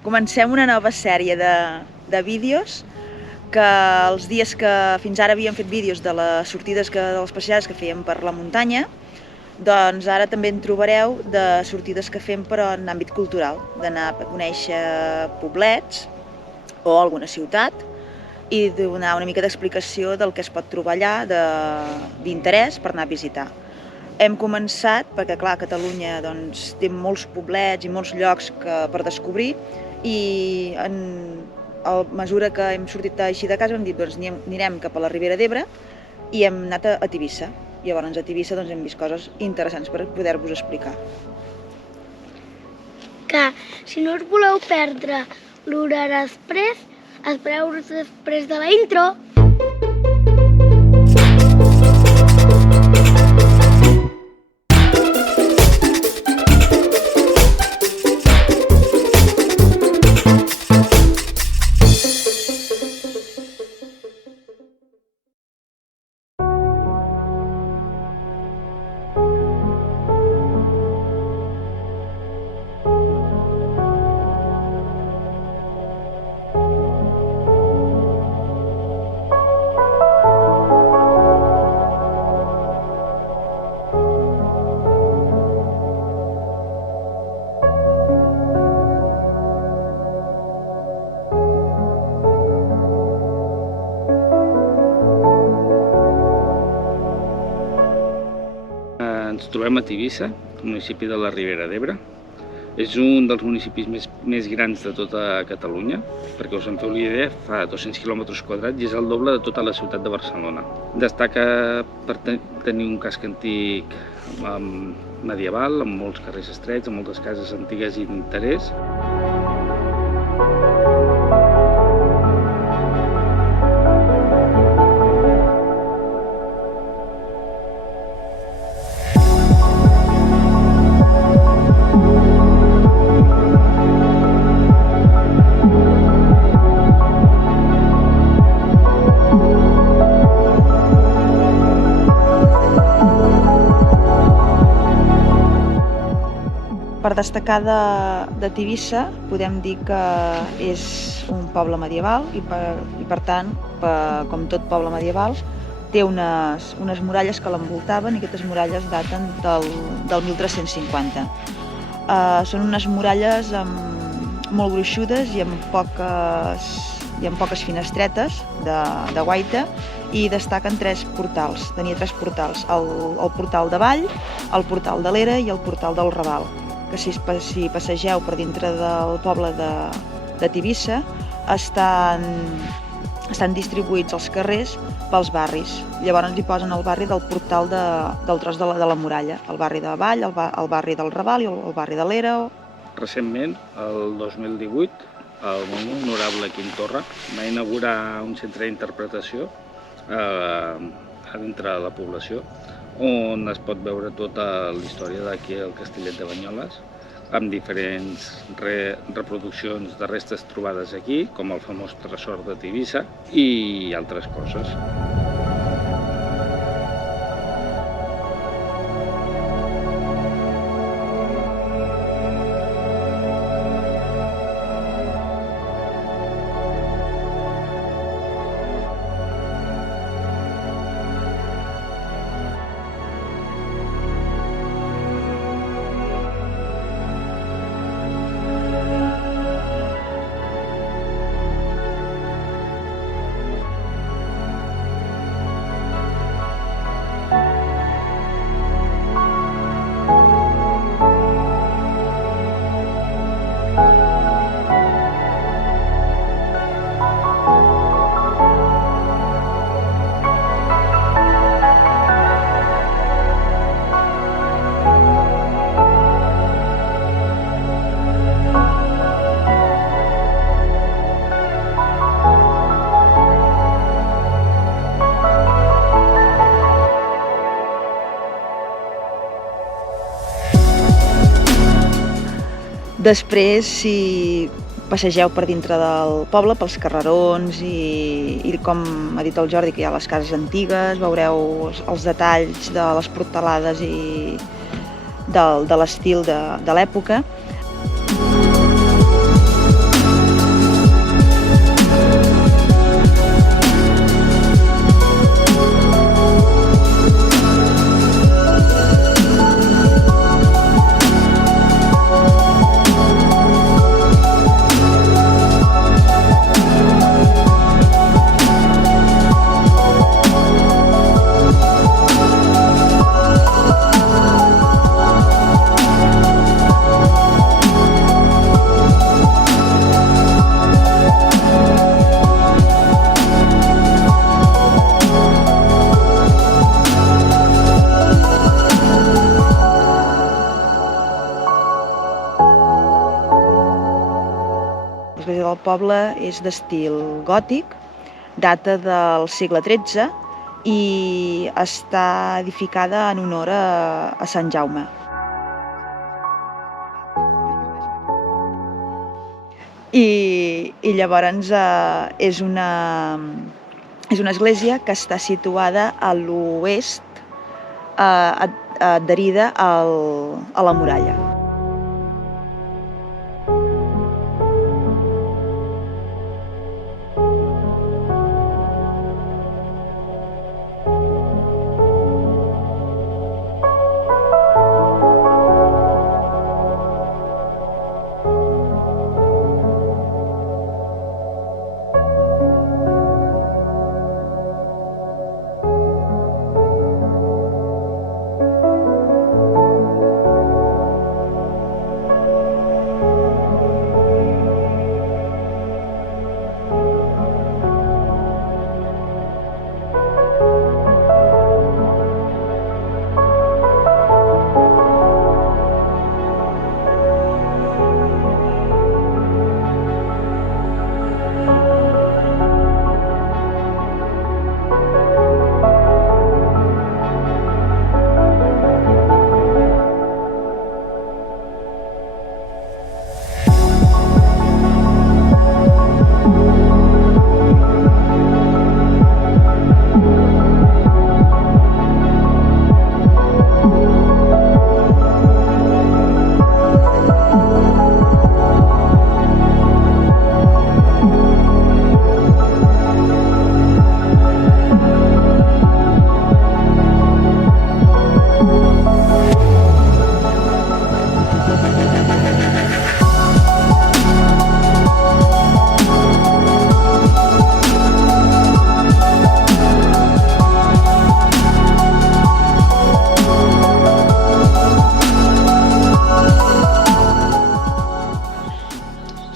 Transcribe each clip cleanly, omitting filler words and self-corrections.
Comencem una nova sèrie de vídeos que els dies que fins ara havíem fet vídeos de les sortides de les passejades que fèiem per la muntanya, doncs ara també en trobareu de sortides que fem però en àmbit cultural, d'anar a conèixer poblets o alguna ciutat i donar una mica d'explicació del que es pot trobar allà d'interès per anar a visitar. Hem començat, perquè clar, Catalunya doncs, té molts poblets i molts llocs per descobrir i a mesura que hem sortit així de casa hem dit doncs, anirem cap a la Ribera d'Ebre i hem anat a Tivissa. Llavors a Tivissa doncs, hem vist coses interessants per poder-vos explicar. Que si no us voleu perdre l'hora després, espereu després de la intro. Ens trobem a Tivissa, municipi de la Ribera d'Ebre. És un dels municipis més grans de tota Catalunya, perquè us en feu la idea, fa 200 quilòmetres quadrats i és el doble de tota la ciutat de Barcelona. Destaca per tenir un casc antic medieval, amb molts carrers estrets, amb moltes cases antigues i d'interès. Per destacar de Tivissa podem dir que és un poble medieval i per tant, com tot poble medieval, té unes muralles que l'envoltaven i aquestes muralles daten del 1350. Són unes muralles molt gruixudes i amb poques finestretes de guaita i destaquen tres portals. Tenia tres portals, el portal de Vall, el portal de l'Era i el portal del Raval, que si passegeu per dintre del poble de Tivissa estan distribuïts els carrers pels barris. Llavors hi posen el barri del portal del tros de la muralla, el barri de Vall, el barri del Raval i el barri de l'Era. Recentment, el 2018, el molt honorable Quim Torra va inaugurar un centre d'interpretació a dintre de la població, on es pot veure tota la història d'aquí al Castellet de Banyoles, amb diferents reproduccions de restes trobades aquí, com el famós tresor de Tivissa i altres coses. Després, si passegeu per dintre del poble, pels carrerons i com ha dit el Jordi, que hi ha les cases antigues, veureu els detalls de les portalades i de l'estil de l'època. L'església del poble és d'estil gòtic, data del segle XIII i està edificada en honor a Sant Jaume. I llavors és una església que està situada a l'oest, adherida a la muralla.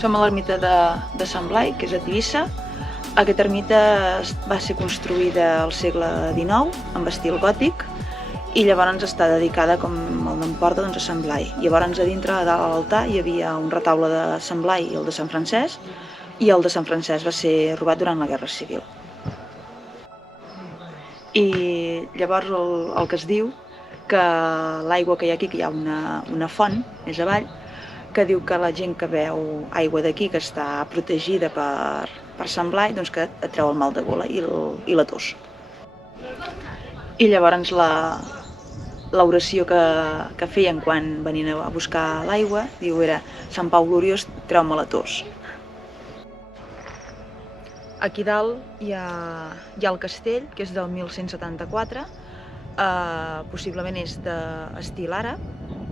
Som a l'ermita de Sant Blai, que és a Tivissa. Aquesta ermita va ser construïda al segle XIX, amb estil gòtic, i llavors està dedicada, com el nom porta, a Sant Blai. Llavors a dintre, a dalt a l'altar, hi havia un retaule de Sant Blai i el de Sant Francesc, i el de Sant Francesc va ser robat durant la Guerra Civil. I llavors el que es diu que l'aigua que hi ha aquí, que hi ha una font més avall, que diu que la gent que beu aigua d'aquí, que està protegida per Sant Blai, doncs que atreu el mal de gola i la tos. I llavors l'oració que feien quan venien a buscar l'aigua, diu, era Sant Pau gloriós, treu-me la tos. Aquí dalt hi ha el castell, que és del 1174, possiblement és d'estil àrab,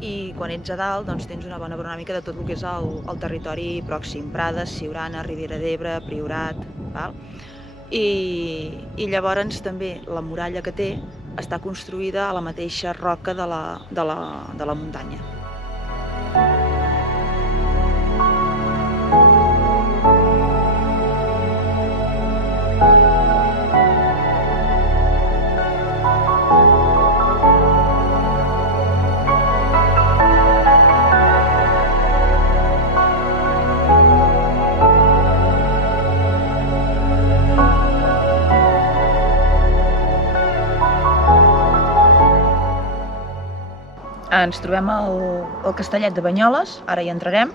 i quan ets a dalt doncs, tens una bona panoràmica de tot el que és el territori pròxim, Prades, Siurana, Ribera d'Ebre, Priorat, val? I llavors també la muralla que té està construïda a la mateixa roca de la muntanya. Ens trobem al Castellet de Banyoles, ara hi entrarem.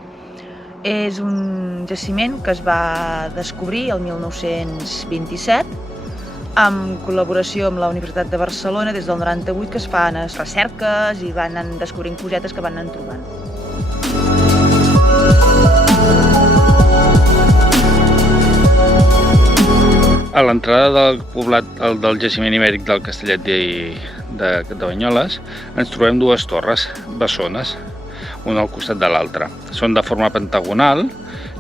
És un jaciment que es va descobrir el 1927 en col·laboració amb la Universitat de Barcelona des del 98, que es fan recerques i van descobrint cosetes que van anant trobant. A l'entrada del poblat del jaciment ibèric del Castellet de Banyoles ens trobem dues torres bessones, una al costat de l'altra. Són de forma pentagonal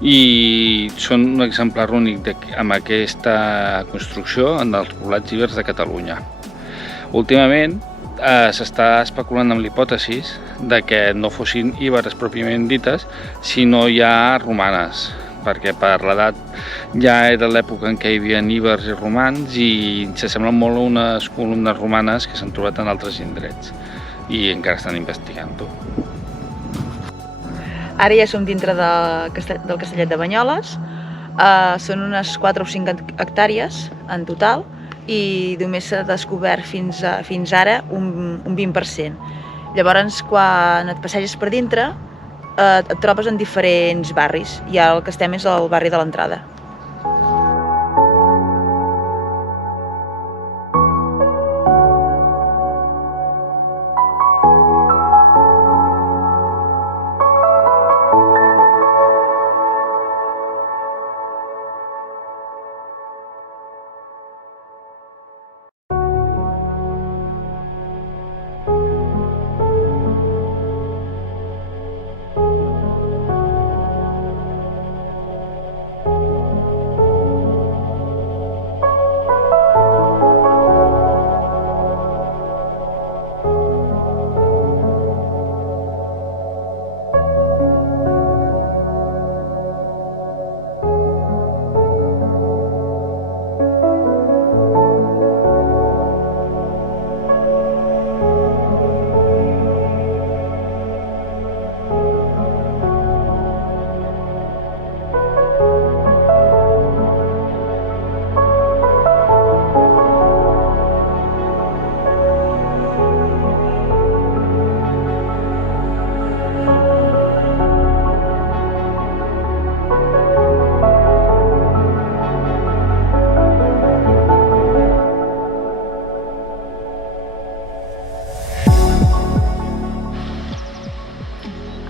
i són un exemplar únic amb aquesta construcció en els poblats ibers de Catalunya. Últimament s'està especulant amb l'hipòtesi de que no fossin íberes pròpiament dites, sinó ja romanes, perquè per l'edat ja era l'època en què hi havia íbers i romans i s'assemblen molt a unes columnes romanes que s'han trobat en altres indrets i encara estan investigant-ho. Ara ja som dintre del Castellet de Banyoles, són unes 4 o 5 hectàrees en total i només s'ha descobert fins ara un 20%. Llavors, quan et passeges per dintre, et trobes en diferents barris i el que estem és al barri de l'entrada.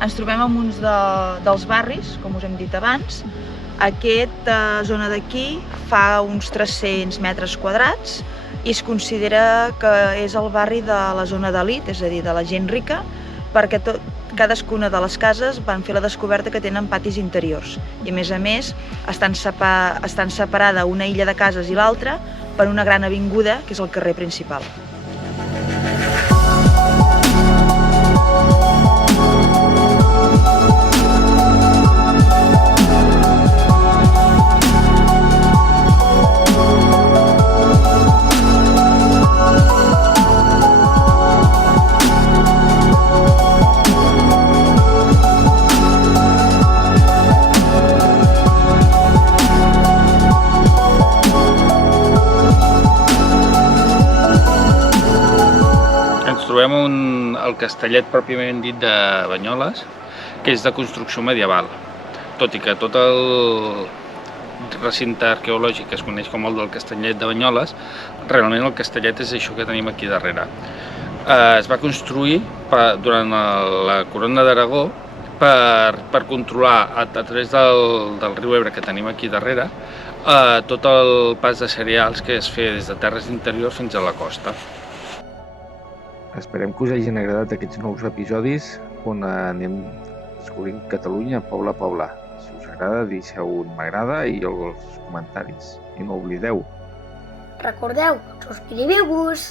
Ens trobem en uns dels barris, com us hem dit abans. Aquesta zona d'aquí fa uns 300 metres quadrats i es considera que és el barri de la zona d'elit, és a dir, de la gent rica, perquè cadascuna de les cases van fer la descoberta que tenen patis interiors i, a més, estan separada una illa de cases i l'altra per una gran avinguda, que és el carrer principal. Trobem el castellet pròpiament dit de Banyoles, que és de construcció medieval, tot i que tot el recinte arqueològic que es coneix com el del Castellet de Banyoles, realment el castellet és això que tenim aquí darrere. Es va construir durant la Corona d'Aragó per controlar a través del riu Ebre que tenim aquí darrere tot el pas de cereals que es feia des de terres interiors fins a la costa. Esperem que us hagin agradat aquests nous episodis on anem descobrint Catalunya poble a poble. Si us agrada, deixeu un m'agrada i els comentaris. I no oblideu. Recordeu, subscriveu-vos!